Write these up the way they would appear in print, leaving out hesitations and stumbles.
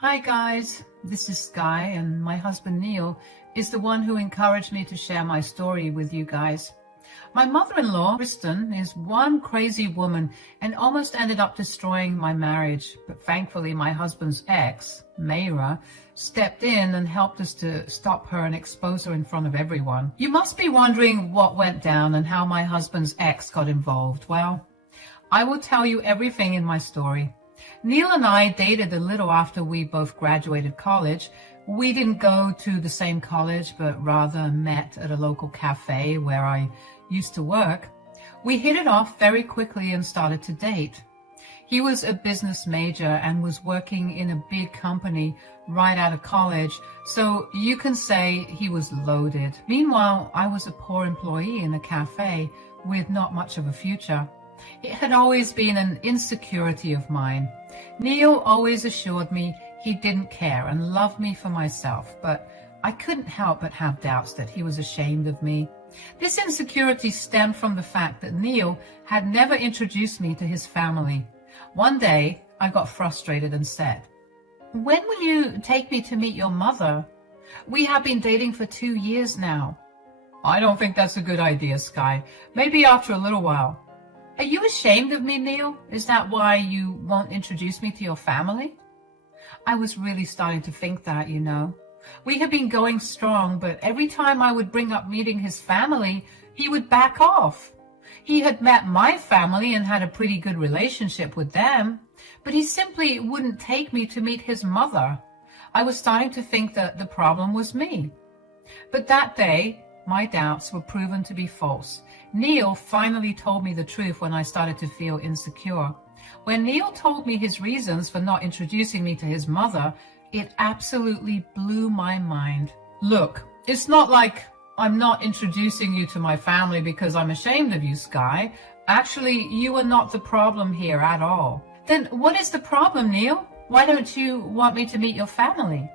Hi guys, this is Sky, and my husband Neil is the one who encouraged me to share my story with you guys. My mother-in-law, Kristen, is one crazy woman and almost ended up destroying my marriage. But thankfully, my husband's ex, Mayra, stepped in and helped us to stop her and expose her in front of everyone. You must be wondering what went down and how my husband's ex got involved. Well, I will tell you everything in my story. Neil and I dated a little after we both graduated college. We didn't go to the same college, but rather met at a local cafe where I used to work. We hit it off very quickly and started to date. He was a business major and was working in a big company right out of college, so you can say he was loaded. Meanwhile, I was a poor employee in a cafe with not much of a future. It had always been an insecurity of mine. Neil always assured me he didn't care and loved me for myself, but I couldn't help but have doubts that he was ashamed of me. This insecurity stemmed from the fact that Neil had never introduced me to his family. One day, I got frustrated and said, "When will you take me to meet your mother? We have been dating for 2 years now." "I don't think that's a good idea, Sky. Maybe after a little while." "Are you ashamed of me, Neil? Is that why you won't introduce me to your family?" I was really starting to think that, you know. We had been going strong, but every time I would bring up meeting his family, he would back off. He had met my family and had a pretty good relationship with them, but he simply wouldn't take me to meet his mother. I was starting to think that the problem was me. But that day, my doubts were proven to be false. Neil finally told me the truth when I started to feel insecure. When Neil told me his reasons for not introducing me to his mother, it absolutely blew my mind. "Look, it's not like I'm not introducing you to my family because I'm ashamed of you, Sky. Actually, you are not the problem here at all." "Then what is the problem, Neil? Why don't you want me to meet your family?"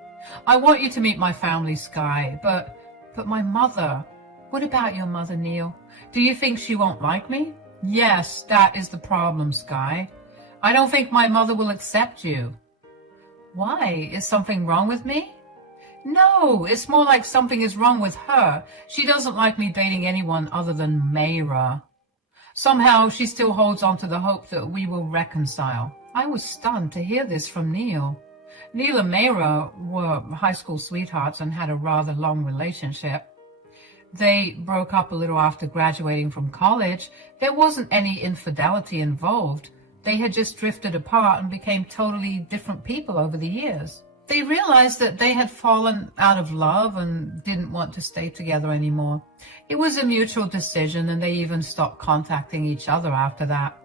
"I want you to meet my family, Sky, but my mother." "What about your mother, Neil? Do you think she won't like me?" "Yes, that is the problem, Sky. I don't think my mother will accept you." "Why? Is something wrong with me?" "No, it's more like something is wrong with her. She doesn't like me dating anyone other than Mayra. Somehow she still holds on to the hope that we will reconcile." I was stunned to hear this from Neil. Neil and Mayra were high school sweethearts and had a rather long relationship. They broke up a little after graduating from college. There wasn't any infidelity involved. They had just drifted apart and became totally different people over the years. They realized that they had fallen out of love and didn't want to stay together anymore. It was a mutual decision, and they even stopped contacting each other after that.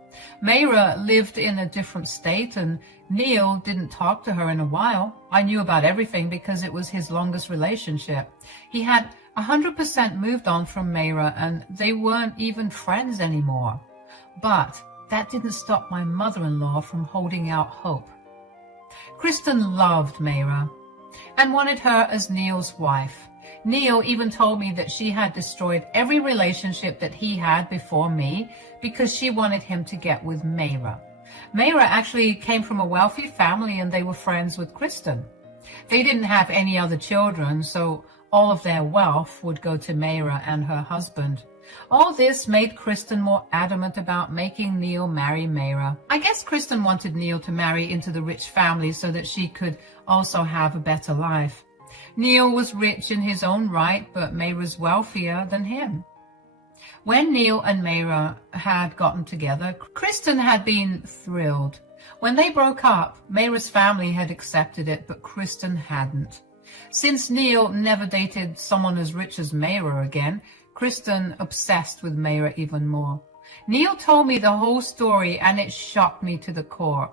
Mayra lived in a different state, and Neil didn't talk to her in a while. I knew about everything because it was his longest relationship. He had 100% moved on from Mayra, and they weren't even friends anymore. But that didn't stop my mother-in-law from holding out hope. Kristen loved Mayra and wanted her as Neil's wife. Neil even told me that she had destroyed every relationship that he had before me because she wanted him to get with Mayra. Mayra actually came from a wealthy family, and they were friends with Kristen. They didn't have any other children, so all of their wealth would go to Mayra and her husband. All this made Kristen more adamant about making Neil marry Mayra. I guess Kristen wanted Neil to marry into the rich family so that she could also have a better life. Neil was rich in his own right, but Mayra's wealthier than him. When Neil and Mayra had gotten together, Kristen had been thrilled. When they broke up, Mayra's family had accepted it, but Kristen hadn't. Since Neil never dated someone as rich as Mayra again, Kristen obsessed with Mayra even more. Neil told me the whole story, and it shocked me to the core.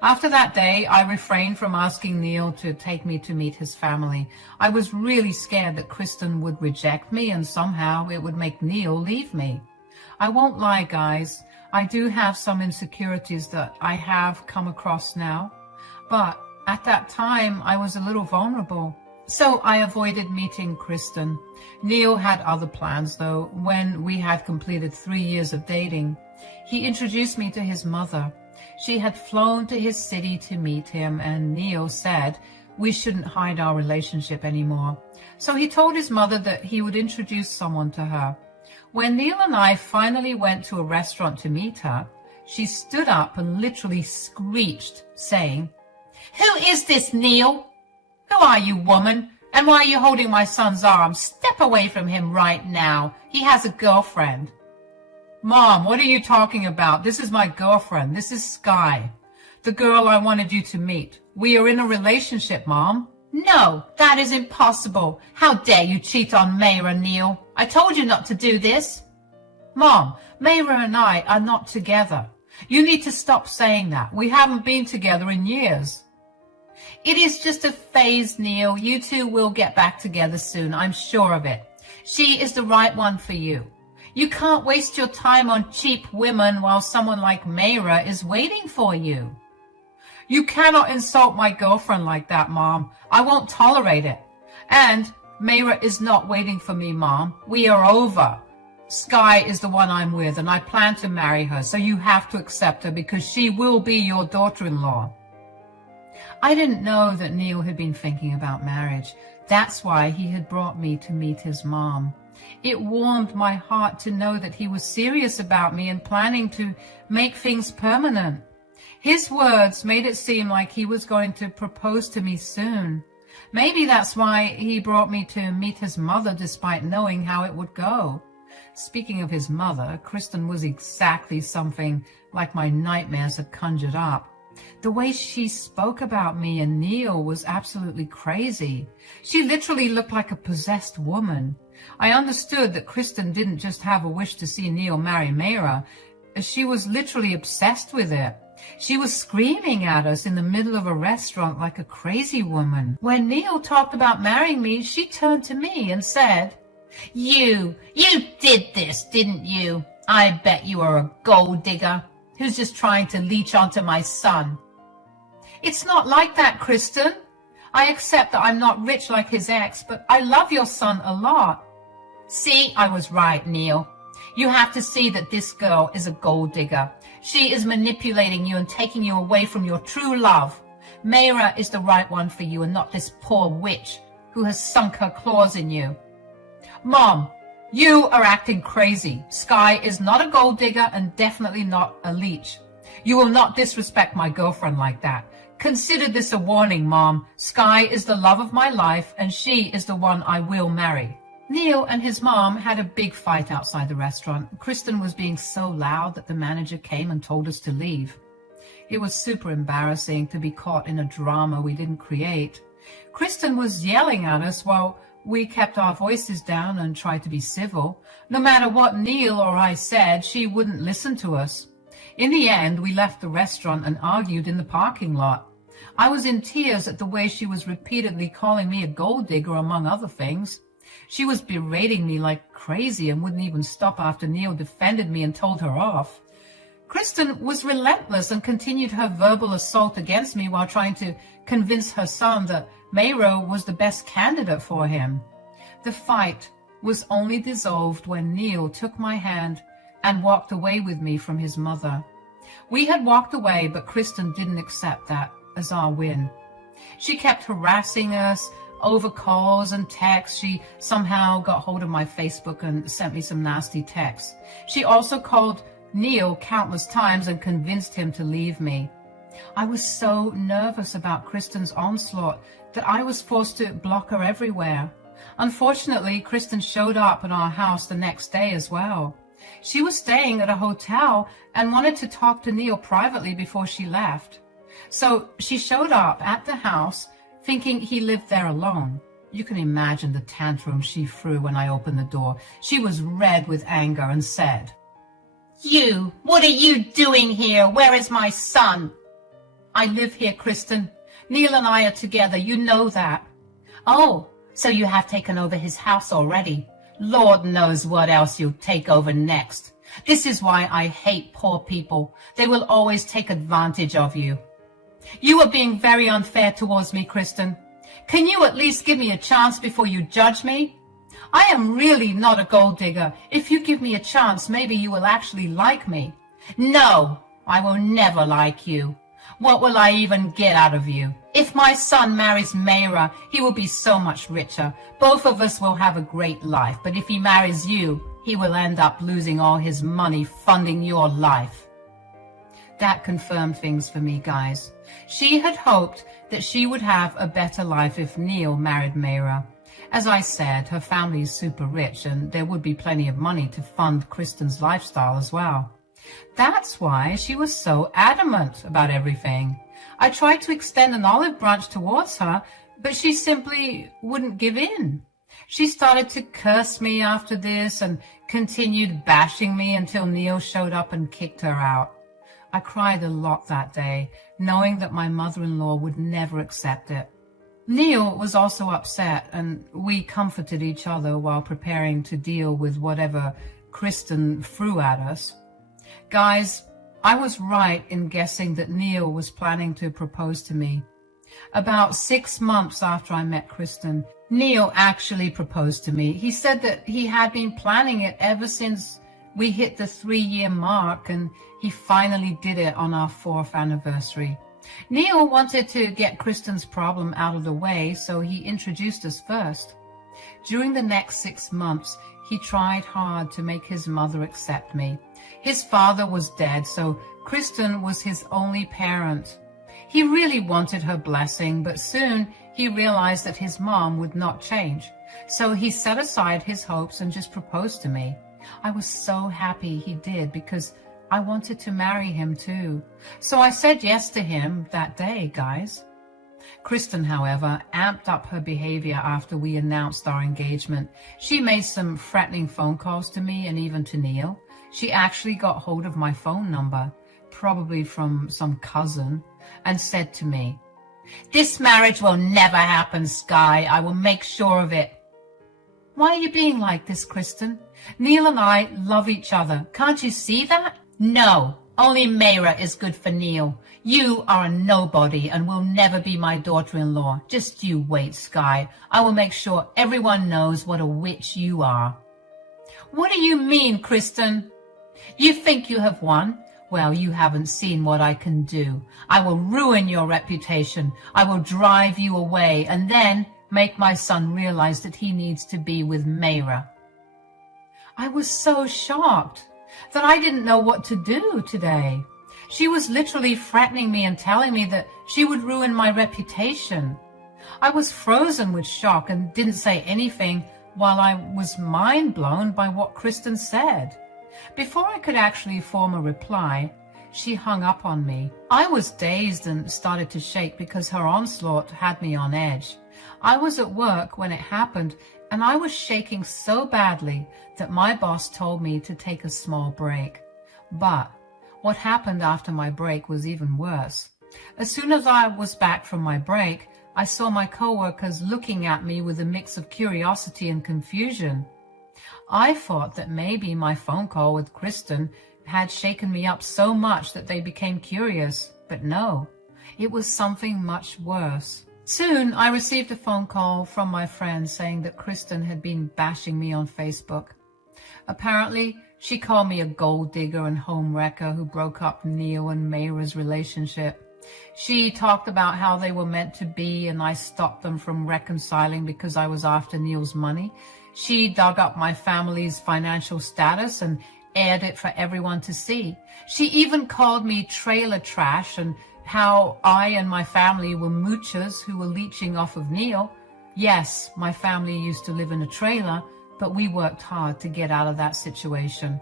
After that day, I refrained from asking Neil to take me to meet his family. I was really scared that Kristen would reject me, and somehow it would make Neil leave me. I won't lie, guys. I do have some insecurities that I have come across now, but at that time I was a little vulnerable. So I avoided meeting Kristen. Neil had other plans, though. When we had completed 3 years of dating, he introduced me to his mother. She had flown to his city to meet him, and Neil said we shouldn't hide our relationship anymore. So he told his mother that he would introduce someone to her. When Neil and I finally went to a restaurant to meet her, she stood up and literally screeched, saying, "Who is this, Neil? Who are you, woman? And why are you holding my son's arm? Step away from him right now. He has a girlfriend." "Mom, what are you talking about? This is my girlfriend. This is Sky, the girl I wanted you to meet. We are in a relationship, Mom." "No, that is impossible. How dare you cheat on Mayra, Neil? I told you not to do this." "Mom, Mayra and I are not together. You need to stop saying that. We haven't been together in years." "It is just a phase, Neil. You two will get back together soon. I'm sure of it. She is the right one for you. You can't waste your time on cheap women while someone like Mayra is waiting for you." "You cannot insult my girlfriend like that, Mom. I won't tolerate it. And Mayra is not waiting for me, Mom. We are over. Sky is the one I'm with, and I plan to marry her, so you have to accept her because she will be your daughter-in-law." I didn't know that Neil had been thinking about marriage. That's why he had brought me to meet his mom. It warmed my heart to know that he was serious about me and planning to make things permanent. His words made it seem like he was going to propose to me soon. Maybe that's why he brought me to meet his mother despite knowing how it would go. Speaking of his mother, Kristen was exactly something like my nightmares had conjured up. The way she spoke about me and Neil was absolutely crazy. She literally looked like a possessed woman. I understood that Kristen didn't just have a wish to see Neil marry Mayra. She was literally obsessed with it. She was screaming at us in the middle of a restaurant like a crazy woman. When Neil talked about marrying me, she turned to me and said, You did this, didn't you? I bet you are a gold digger who's just trying to leech onto my son." "It's not like that, Kristen. I accept that I'm not rich like his ex, but I love your son a lot." "See, I was right, Neil. You have to see that this girl is a gold digger. She is manipulating you and taking you away from your true love. Mayra is the right one for you and not this poor witch who has sunk her claws in you." "Mom, you are acting crazy. Sky is not a gold digger and definitely not a leech. You will not disrespect my girlfriend like that. Consider this a warning, Mom. Sky is the love of my life and she is the one I will marry." Neil and his mom had a big fight outside the restaurant. Kristen was being so loud that the manager came and told us to leave. It was super embarrassing to be caught in a drama we didn't create. Kristen was yelling at us while we kept our voices down and tried to be civil. No matter what Neil or I said, she wouldn't listen to us. In the end, we left the restaurant and argued in the parking lot. I was in tears at the way she was repeatedly calling me a gold digger, among other things. She was berating me like crazy and wouldn't even stop after Neil defended me and told her off. Kristen was relentless and continued her verbal assault against me while trying to convince her son that Mayra was the best candidate for him. The fight was only dissolved when Neil took my hand and walked away with me from his mother. We had walked away, but Kristen didn't accept that as our win. She kept harassing us over calls and texts. She somehow got hold of my Facebook and sent me some nasty texts. She also called Neil countless times and convinced him to leave me. I was so nervous about Kristen's onslaught that I was forced to block her everywhere. Unfortunately, Kristen showed up at our house the next day as well. She was staying at a hotel and wanted to talk to Neil privately before she left. So she showed up at the house thinking he lived there alone. You can imagine the tantrum she threw when I opened the door. She was red with anger and said, "You, what are you doing here? Where is my son?" "I live here, Kristen. Neil and I are together. You know that." "Oh, so you have taken over his house already. Lord knows what else you'll take over next. This is why I hate poor people. They will always take advantage of you." "You are being very unfair towards me, Kristen. Can you at least give me a chance before you judge me? I am really not a gold digger. If you give me a chance, maybe you will actually like me." "No, I will never like you. What will I even get out of you? If my son marries Mayra, he will be so much richer. Both of us will have a great life. But if he marries you, he will end up losing all his money funding your life. That confirmed things for me, guys. She had hoped that she would have a better life if Neil married Mayra. As I said, her family is super rich and there would be plenty of money to fund Kristen's lifestyle as well. That's why she was so adamant about everything. I tried to extend an olive branch towards her, but she simply wouldn't give in. She started to curse me after this and continued bashing me until Neil showed up and kicked her out. I cried a lot that day, knowing that my mother-in-law would never accept it. Neil was also upset, and we comforted each other while preparing to deal with whatever Kristen threw at us. Guys, I was right in guessing that Neil was planning to propose to me. About 6 months after I met Kristen, Neil actually proposed to me. He said that he had been planning it ever since we hit the 3-year mark, and he finally did it on our 4th anniversary. Neil wanted to get Kristen's problem out of the way, so he introduced us first. During the next 6 months, he tried hard to make his mother accept me. His father was dead, so Kristen was his only parent. He really wanted her blessing, but soon he realized that his mom would not change. So he set aside his hopes and just proposed to me. I was so happy he did because I wanted to marry him too. So I said yes to him that day, guys. Kristen, however, amped up her behavior after we announced our engagement. She made some threatening phone calls to me and even to Neil. She actually got hold of my phone number, probably from some cousin, and said to me, "This marriage will never happen, Sky. I will make sure of it." Why are you being like this, Kristen? Neil and I love each other. Can't you see that? No, only Mayra is good for Neil. You are a nobody and will never be my daughter-in-law. Just you wait, Sky. I will make sure everyone knows what a witch you are. What do you mean, Kristen? You think you have won? Well, you haven't seen what I can do. I will ruin your reputation. I will drive you away and then make my son realize that he needs to be with Mayra. I was so shocked that I didn't know what to do today. She was literally threatening me and telling me that she would ruin my reputation. I was frozen with shock and didn't say anything while I was mind blown by what Kristen said. Before I could actually form a reply, she hung up on me. I was dazed and started to shake because her onslaught had me on edge. I was at work when it happened, and I was shaking so badly that my boss told me to take a small break. But what happened after my break was even worse. As soon as I was back from my break, I saw my coworkers looking at me with a mix of curiosity and confusion. I thought that maybe my phone call with Kristen had shaken me up so much that they became curious, but no, it was something much worse. Soon, I received a phone call from my friend saying that Kristen had been bashing me on Facebook. Apparently, she called me a gold digger and home wrecker who broke up Neil and Mayra's relationship. She talked about how they were meant to be and I stopped them from reconciling because I was after Neil's money. She dug up my family's financial status and aired it for everyone to see. She even called me trailer trash and how I and my family were moochers who were leeching off of Neil. Yes, my family used to live in a trailer, but we worked hard to get out of that situation.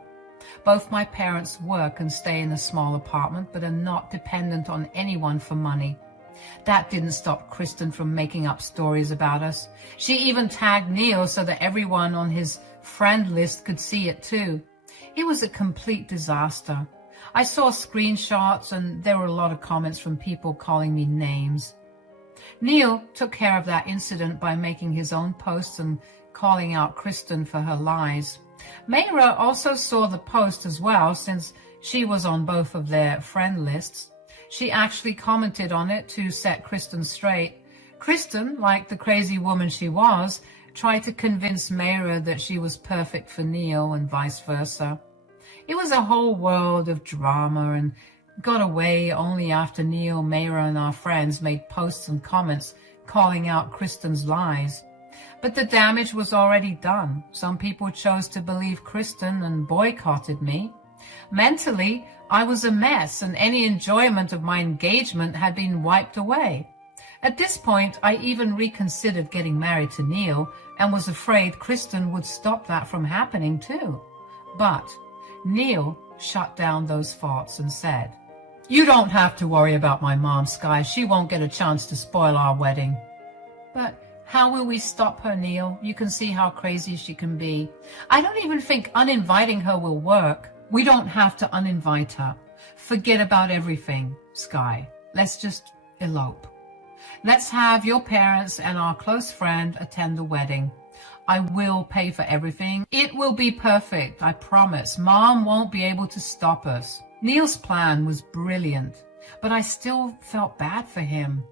Both my parents work and stay in a small apartment, but are not dependent on anyone for money. That didn't stop Kristen from making up stories about us. She even tagged Neil so that everyone on his friend list could see it too. It was a complete disaster. I saw screenshots and there were a lot of comments from people calling me names. Neil took care of that incident by making his own posts and calling out Kristen for her lies. Mayra also saw the post as well, since she was on both of their friend lists. She actually commented on it to set Kristen straight. Kristen, like the crazy woman she was, tried to convince Mayra that she was perfect for Neil and vice versa. It was a whole world of drama, and got away only after Neil, Mayra, and our friends made posts and comments calling out Kristen's lies. But the damage was already done. Some people chose to believe Kristen and boycotted me. Mentally, I was a mess, and any enjoyment of my engagement had been wiped away. At this point, I even reconsidered getting married to Neil and was afraid Kristen would stop that from happening too. But Neil shut down those thoughts and said, "You don't have to worry about my mom, Sky. She won't get a chance to spoil our wedding." But how will we stop her, Neil? You can see how crazy she can be. I don't even think uninviting her will work. We don't have to uninvite her. Forget about everything, Sky. Let's just elope. Let's have your parents and our close friend attend the wedding. I will pay for everything. It will be perfect, I promise. Mom won't be able to stop us. Neil's plan was brilliant, but I still felt bad for him.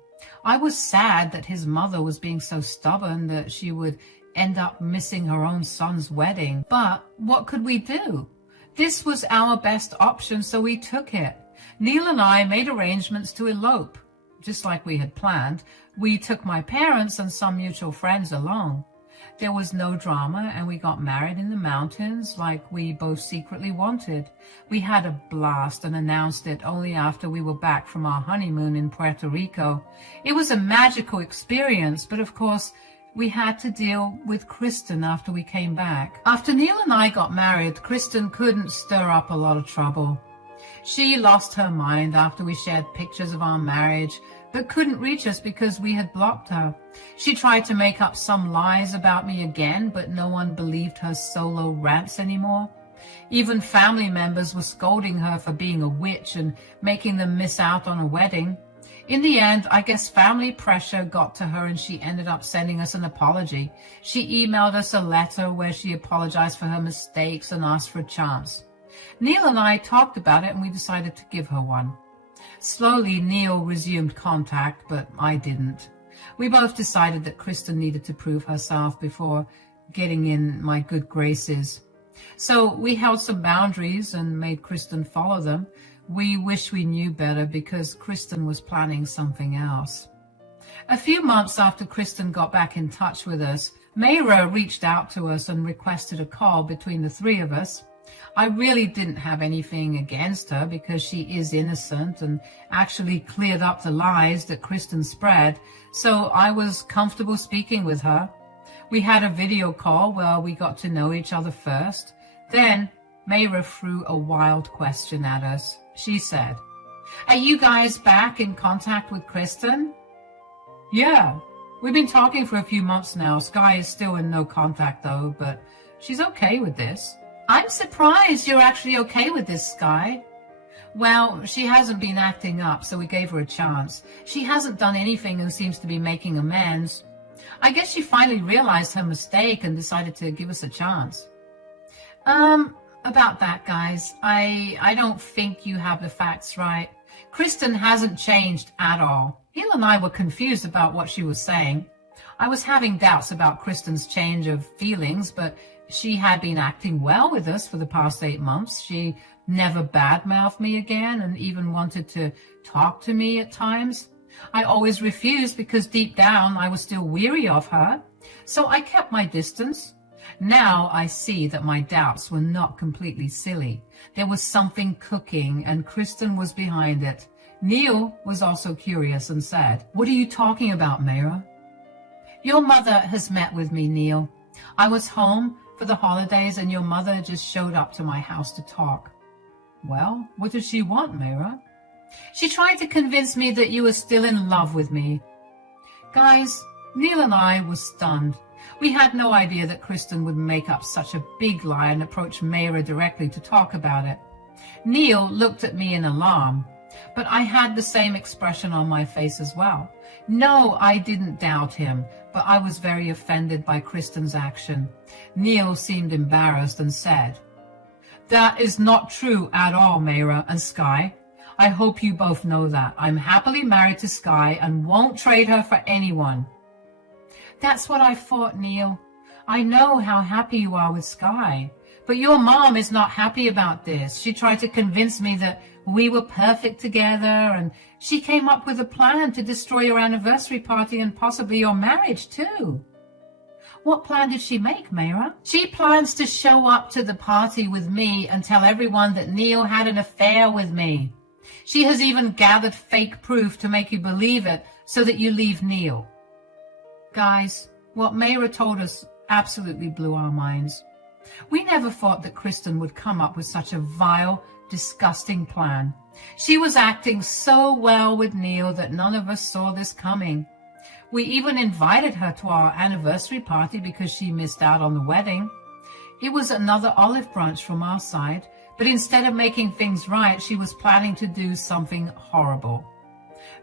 I was sad that his mother was being so stubborn that she would end up missing her own son's wedding. But what could we do? This was our best option, so we took it. Neil and I made arrangements to elope. Just like we had planned, we took my parents and some mutual friends along. There was no drama, and we got married in the mountains like we both secretly wanted. We had a blast and announced it only after we were back from our honeymoon in Puerto Rico. It was a magical experience, but of course, we had to deal with Kristen after we came back. After Neil and I got married, Kristen couldn't stir up a lot of trouble. She lost her mind after we shared pictures of our marriage, but couldn't reach us because we had blocked her. She tried to make up some lies about me again, but no one believed her solo rants anymore. Even family members were scolding her for being a witch and making them miss out on a wedding. In the end, I guess family pressure got to her and she ended up sending us an apology. She emailed us a letter where she apologized for her mistakes and asked for a chance. Neil and I talked about it and we decided to give her one. Slowly, Neil resumed contact, but I didn't. We both decided that Kristen needed to prove herself before getting in my good graces. So we held some boundaries and made Kristen follow them. We wish we knew better because Kristen was planning something else. A few months after Kristen got back in touch with us, Mayra reached out to us and requested a call between the three of us. I really didn't have anything against her because she is innocent and actually cleared up the lies that Kristen spread, so I was comfortable speaking with her. We had a video call where we got to know each other first. Then Mayra threw a wild question at us. She said, "Are you guys back in contact with Kristen?" "Yeah, we've been talking for a few months now. Sky is still in no contact though, but she's okay with this." "I'm surprised you're actually okay with this, Sky." "Well, she hasn't been acting up, so we gave her a chance. She hasn't done anything and seems to be making amends. I guess she finally realized her mistake and decided to give us a chance." About that, guys, I don't think you have the facts right. Kristen hasn't changed at all. Neil and I were confused about what she was saying. I was having doubts about Kristen's change of feelings, but she had been acting well with us for the past 8 months. She never badmouthed me again and even wanted to talk to me at times. I always refused because deep down I was still weary of her, so I kept my distance. Now I see that my doubts were not completely silly. There was something cooking and Kristen was behind it. Neil was also curious and said, "What are you talking about, Mayra?" "Your mother has met with me, Neil. I was home for the holidays and your mother just showed up to my house to talk." "Well, what did she want, Mayra?" "She tried to convince me that you were still in love with me." Guys, Neil and I were stunned. We had no idea that Kristen would make up such a big lie and approach Mayra directly to talk about it. Neil looked at me in alarm, but I had the same expression on my face as well. No, I didn't doubt him, but I was very offended by Kristen's action. Neil seemed embarrassed and said, "That is not true at all, Mayra and Sky. I hope you both know that. I'm happily married to Sky and won't trade her for anyone." "That's what I thought, Neil. I know how happy you are with Sky, But your mom is not happy about this. She tried to convince me that we were perfect together, and she came up with a plan to destroy your anniversary party and possibly your marriage too. What plan did she make, Mayra? She plans to show up to the party with me and tell everyone that Neil had an affair with me. She has even gathered fake proof to make you believe it so that you leave Neil. Guys, what Mayra told us absolutely blew our minds. We never thought that Kristen would come up with such a vile, disgusting plan. She was acting so well with Neil that none of us saw this coming. We even invited her to our anniversary party because she missed out on the wedding. It was another olive branch from our side, but instead of making things right, she was planning to do something horrible.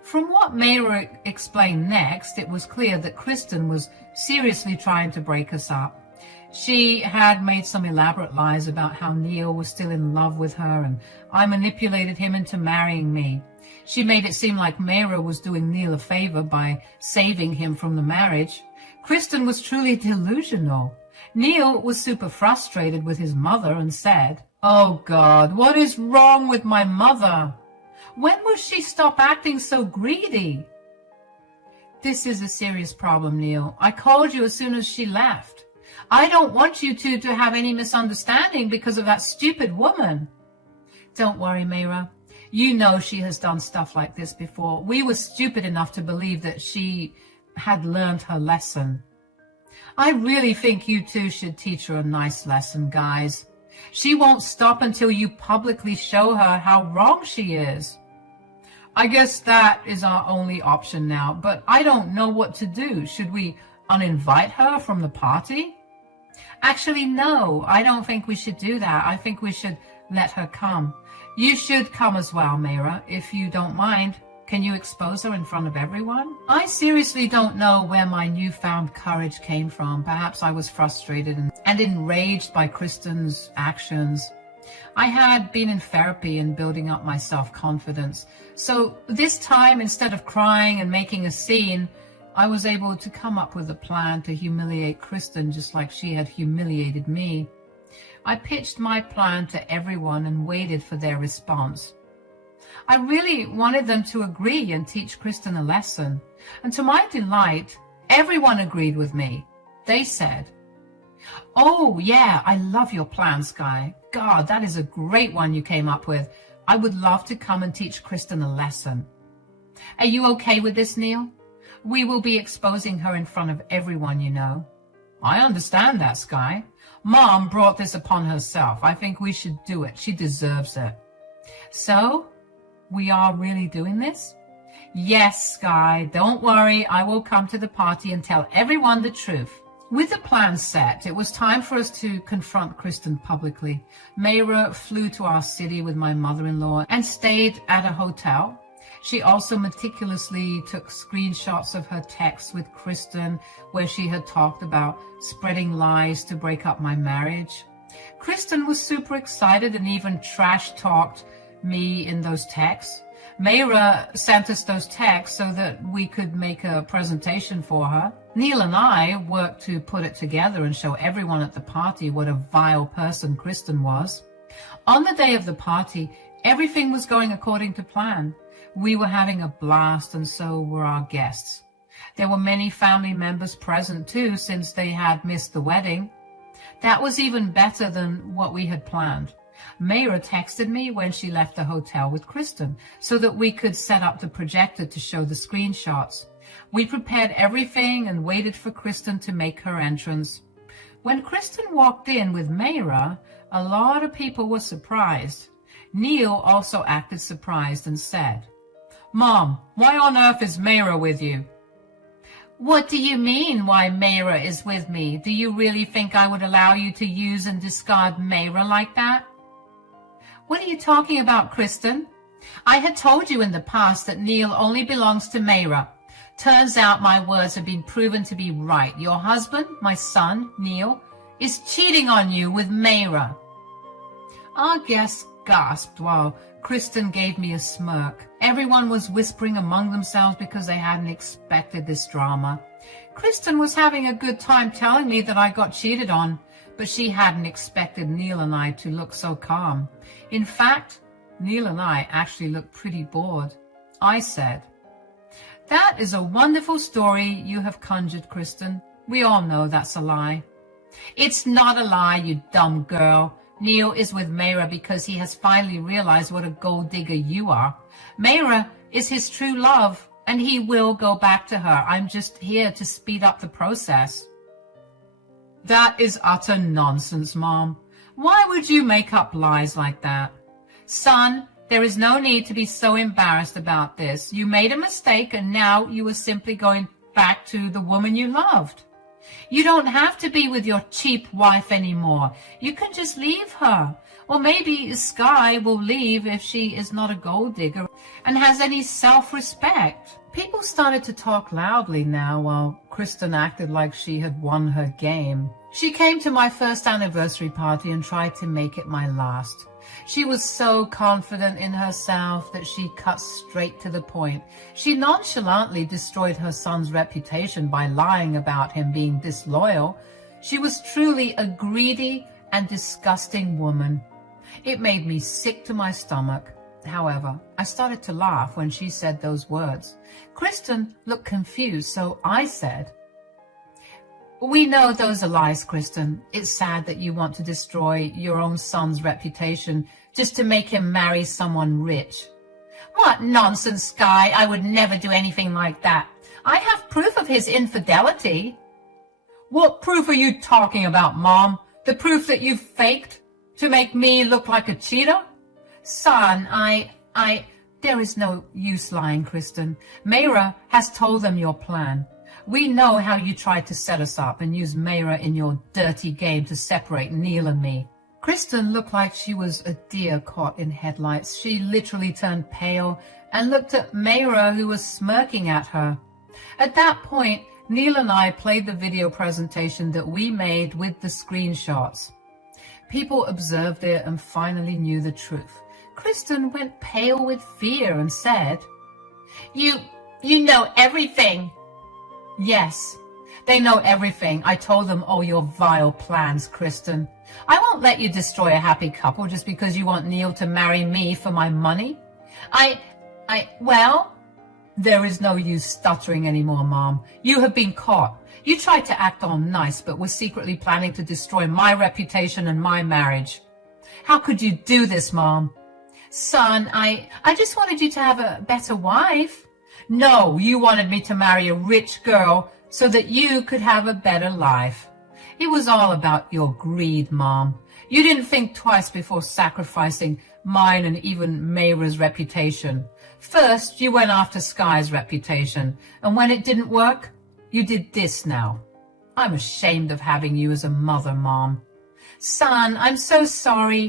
From what Mayra explained next, it was clear that Kristen was seriously trying to break us up. She had made some elaborate lies about how Neil was still in love with her, and I manipulated him into marrying me. She made it seem like Mayra was doing Neil a favor by saving him from the marriage. Kristen was truly delusional. Neil was super frustrated with his mother and said, "Oh God, what is wrong with my mother? When will she stop acting so greedy?" This is a serious problem, Neil. I called you as soon as she left. I don't want you two to have any misunderstanding because of that stupid woman. Don't worry, Mayra. You know she has done stuff like this before. We were stupid enough to believe that she had learned her lesson. I really think you two should teach her a nice lesson, guys. She won't stop until you publicly show her how wrong she is. I guess that is our only option now, but I don't know what to do. Should we uninvite her from the party? Actually, no, I don't think we should do that. I think we should let her come. You should come as well, Mayra, if you don't mind. Can you expose her in front of everyone? I seriously don't know where my newfound courage came from. Perhaps I was frustrated and enraged by Kristen's actions. I had been in therapy and building up my self-confidence. So this time, instead of crying and making a scene, I was able to come up with a plan to humiliate Kristen just like she had humiliated me. I pitched my plan to everyone and waited for their response. I really wanted them to agree and teach Kristen a lesson. And to my delight, everyone agreed with me. They said, "Oh, yeah, I love your plan, Sky. God, that is a great one you came up with. I would love to come and teach Kristen a lesson." Are you okay with this, Neil? We will be exposing her in front of everyone, you know. I understand that, Sky. Mom brought this upon herself. I think we should do it. She deserves it. So, we are really doing this? Yes, Sky. Don't worry. I will come to the party and tell everyone the truth. With the plan set, it was time for us to confront Kristen publicly. Mayra flew to our city with my mother-in-law and stayed at a hotel. She also meticulously took screenshots of her texts with Kristen where she had talked about spreading lies to break up my marriage. Kristen was super excited and even trash-talked me in those texts. Mayra sent us those texts so that we could make a presentation for her. Neil and I worked to put it together and show everyone at the party what a vile person Kristen was. On the day of the party, everything was going according to plan. We were having a blast, and so were our guests. There were many family members present too, since they had missed the wedding. That was even better than what we had planned. Mayra texted me when she left the hotel with Kristen so that we could set up the projector to show the screenshots. We prepared everything and waited for Kristen to make her entrance. When Kristen walked in with Mayra, a lot of people were surprised. Neil also acted surprised and said, "Mom, why on earth is Mayra with you?" "What do you mean, why Mayra is with me? Do you really think I would allow you to use and discard Mayra like that?" "What are you talking about, Kristen? I had told you in the past that Neil only belongs to Mayra. Turns out my words have been proven to be right. Your husband, my son, Neil, is cheating on you with Mayra." Our guests gasped while Kristen gave me a smirk. Everyone was whispering among themselves because they hadn't expected this drama. Kristen was having a good time telling me that I got cheated on, but she hadn't expected Neil and I to look so calm. In fact, Neil and I actually looked pretty bored. I said, "That is a wonderful story you have conjured, Kristen. We all know that's a lie." "It's not a lie, you dumb girl. Neil is with Mayra because he has finally realized what a gold digger you are. Mayra is his true love, and he will go back to her. I'm just here to speed up the process." "That is utter nonsense, Mom. Why would you make up lies like that?" "Son, there is no need to be so embarrassed about this. You made a mistake, and now you are simply going back to the woman you loved. You don't have to be with your cheap wife anymore. You can just leave her. Or maybe Sky will leave if she is not a gold digger and has any self-respect." People started to talk loudly now while Kristen acted like she had won her game. She came to my first anniversary party and tried to make it my last. She was so confident in herself that she cut straight to the point. She nonchalantly destroyed her son's reputation by lying about him being disloyal. She was truly a greedy and disgusting woman. It made me sick to my stomach. However, I started to laugh when she said those words. Kristen looked confused, so I said, "We know those are lies, Kristen. It's sad that you want to destroy your own son's reputation just to make him marry someone rich." "What nonsense, Sky. I would never do anything like that. I have proof of his infidelity." "What proof are you talking about, Mom? The proof that you faked to make me look like a cheater?" "Son, there is no use lying, Kristen. Mayra has told them your plan. We know how you tried to set us up and use Mayra in your dirty game to separate Neil and me." Kristen looked like she was a deer caught in headlights. She literally turned pale and looked at Mayra, who was smirking at her. At that point, Neil and I played the video presentation that we made with the screenshots. People observed it and finally knew the truth. Kristen went pale with fear and said, You know everything." "Yes, they know everything. I told them all your vile plans, Kristen. I won't let you destroy a happy couple just because you want Neil to marry me for my money. Well, there is no use stuttering anymore, Mom. You have been caught. You tried to act all nice, but were secretly planning to destroy my reputation and my marriage. How could you do this, Mom?" "Son, I just wanted you to have a better wife." "No, you wanted me to marry a rich girl so that you could have a better life. It was all about your greed, Mom. You didn't think twice before sacrificing mine and even Mayra's reputation. First, you went after Sky's reputation, and when it didn't work, you did this now. I'm ashamed of having you as a mother, Mom." "Son, I'm so sorry.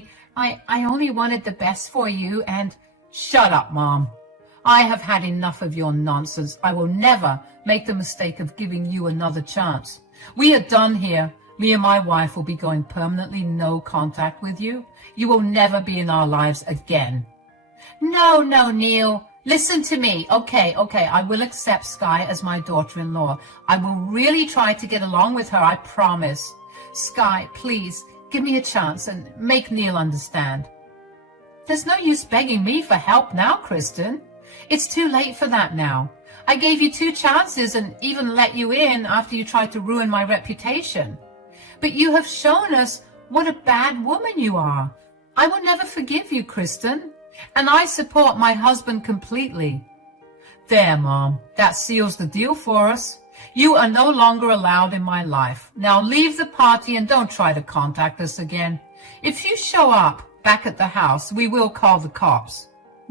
I only wanted the best for you and—" "Shut up, Mom. I have had enough of your nonsense. I will never make the mistake of giving you another chance. We are done here. Me and my wife will be going permanently no contact with you. You will never be in our lives again." No, Neil. Listen to me. Okay, I will accept Sky as my daughter-in-law. I will really try to get along with her, I promise. Sky, please, give me a chance and make Neil understand. There's no use begging me for help now, Kristen. It's too late for that now. I gave you 2 chances and even let you in after you tried to ruin my reputation. But you have shown us what a bad woman you are. I will never forgive you, Kristen. And I support my husband completely. There, Mom, that seals the deal for us. You are no longer allowed in my life. Now leave the party and don't try to contact us again. If you show up back at the house, we will call the cops.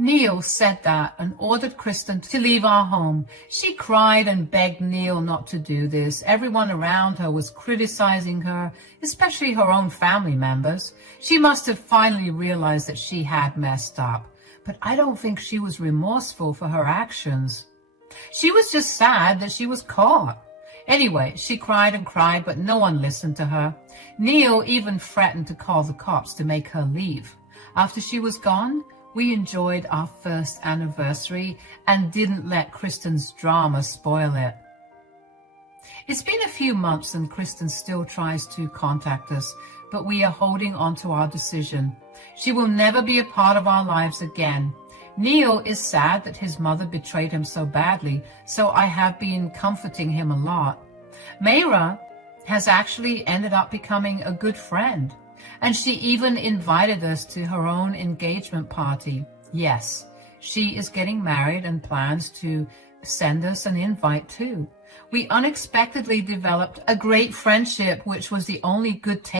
Neil said that and ordered Kristen to leave our home. She cried and begged Neil not to do this. Everyone around her was criticizing her, especially her own family members. She must have finally realized that she had messed up, but I don't think she was remorseful for her actions. She was just sad that she was caught. Anyway, she cried and cried, but no one listened to her. Neil even threatened to call the cops to make her leave. After she was gone, we enjoyed our first anniversary and didn't let Kristen's drama spoil it. It's been a few months and Kristen still tries to contact us, but we are holding on to our decision. She will never be a part of our lives again. Neil is sad that his mother betrayed him so badly, so I have been comforting him a lot. Mayra has actually ended up becoming a good friend, and she even invited us to her own engagement party. Yes, she is getting married and plans to send us an invite too. We unexpectedly developed a great friendship, which was the only good take